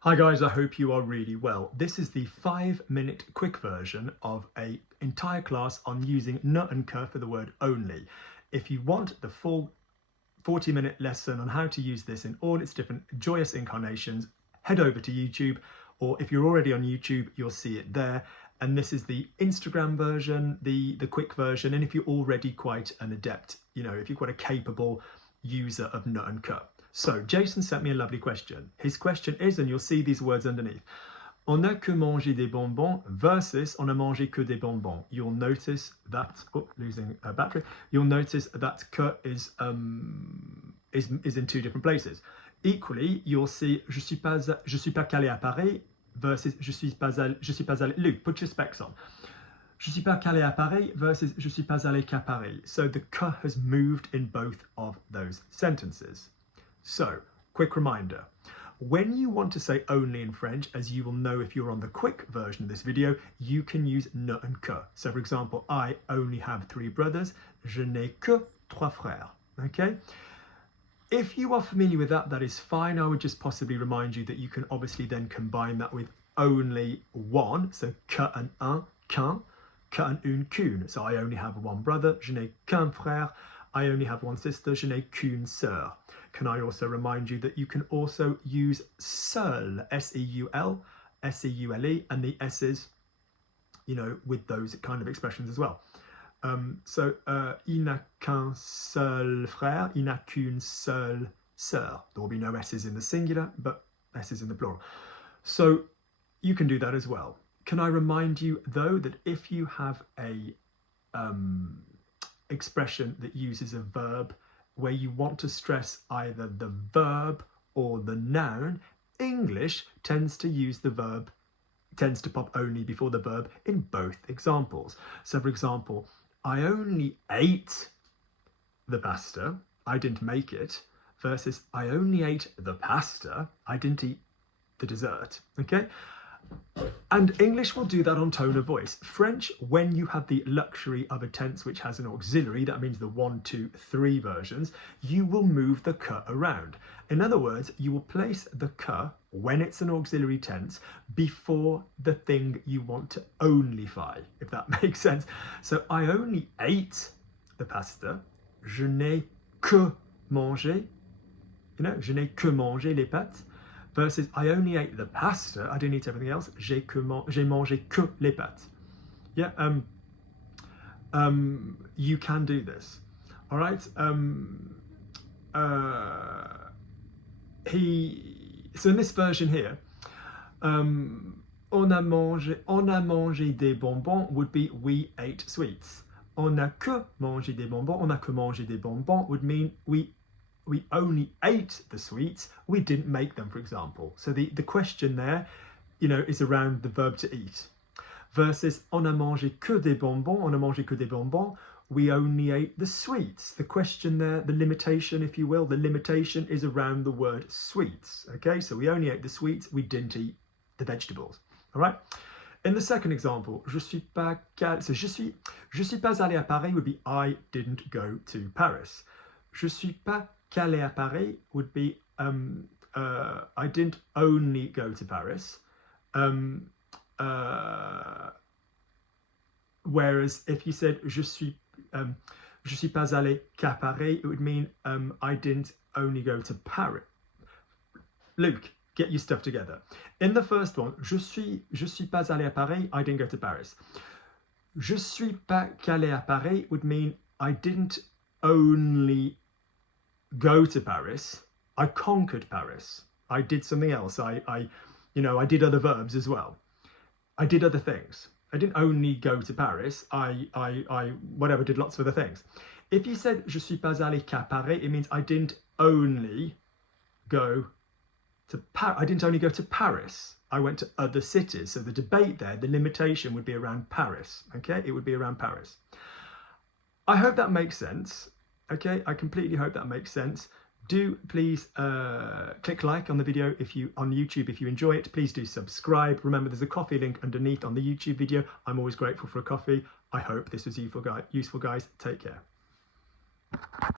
Hi guys, I hope you are really well. This is the 5-minute quick version of an entire class on using ne and que for the word only. If you want the full 40-minute lesson on how to use this in all its different joyous incarnations, head over to YouTube, or if you're already on YouTube, you'll see it there. And this is the Instagram version, the quick version, and if you're already quite an adept, if you're quite a capable user of ne and que. So Jason sent me a lovely question. His question is, and you'll see these words underneath, on n'a que mangé des bonbons versus on a mangé que des bonbons. You'll notice that, losing a battery, you'll notice that que is in two different places. Equally, you'll see je suis pas qu'allé à Paris versus je suis pas allé. Luke, put your specs on. Je suis pas qu'allé à Paris versus je suis pas allé qu'à Paris. So the que has moved in both of those sentences. So, quick reminder, when you want to say only in French, as you will know if you're on the quick version of this video, you can use ne and que. So for example, I only have 3 brothers, je n'ai que 3 frères, okay? If you are familiar with that, that is fine. I would just possibly remind you that you can obviously then combine that with only one, so que and un, qu'un, que and une, qu'une. So I only have 1 brother, je n'ai qu'un frère. I only have 1 sister, je n'ai qu'une sœur. Can I also remind you that you can also use seul, S-E-U-L, S-E-U-L-E, and the S's, with those kind of expressions as well. So, il n'a qu'un seul frère, il n'a qu'une seule sœur. There will be no S's in the singular, but S's in the plural. So, you can do that as well. Can I remind you, though, that if you have a expression that uses a verb where you want to stress either the verb or the noun, English tends to use the verb, tends to pop only before the verb in both examples. So for example, I only ate the pasta, I didn't make it, versus I only ate the pasta, I didn't eat the dessert, okay? And English will do that on tone of voice. French, when you have the luxury of a tense which has an auxiliary, that means the 1, 2, 3 versions, you will move the que around. In other words, you will place the que, when it's an auxiliary tense, before the thing you want to onlyfy, if that makes sense. So I only ate the pasta, je n'ai que mangé, je n'ai que mangé les pâtes. Versus, I only ate the pasta, I didn't eat everything else, j'ai mangé que les pâtes. Yeah, you can do this. All right. So in this version here, on a mangé des bonbons would be we ate sweets. On a que mangé des bonbons, on a que mangé des bonbons would mean we only ate the sweets, we didn't make them, for example. So the question there, is around the verb to eat. Versus, on a mangé que des bonbons, on a mangé que des bonbons, we only ate the sweets. The question there, the limitation, if you will, the limitation is around the word sweets. Okay, so we only ate the sweets, we didn't eat the vegetables. All right. In the second example, je suis pas allé à Paris would be I didn't go to Paris. Je suis pas qu'allé à Paris would be I didn't only go to Paris. Whereas if you said je suis pas allé qu'à Paris, it would mean I didn't only go to Paris. Luke, get your stuff together. In the first one, je suis pas allé à Paris, I didn't go to Paris. Je suis pas qu'allé à Paris would mean I didn't only go to Paris, I conquered Paris. I did something else. I did other verbs as well. I did other things. I didn't only go to Paris. I did lots of other things. If you said je suis pas allé qu'à Paris, it means I didn't only go to Paris. I didn't only go to Paris. I went to other cities. So the debate there, the limitation would be around Paris. Okay, it would be around Paris. I hope that makes sense. Okay, I completely hope that makes sense. Do please click like on the video on YouTube if you enjoy it. Please do subscribe. Remember, there's a coffee link underneath on the YouTube video. I'm always grateful for a coffee. I hope this was useful, guys. Take care.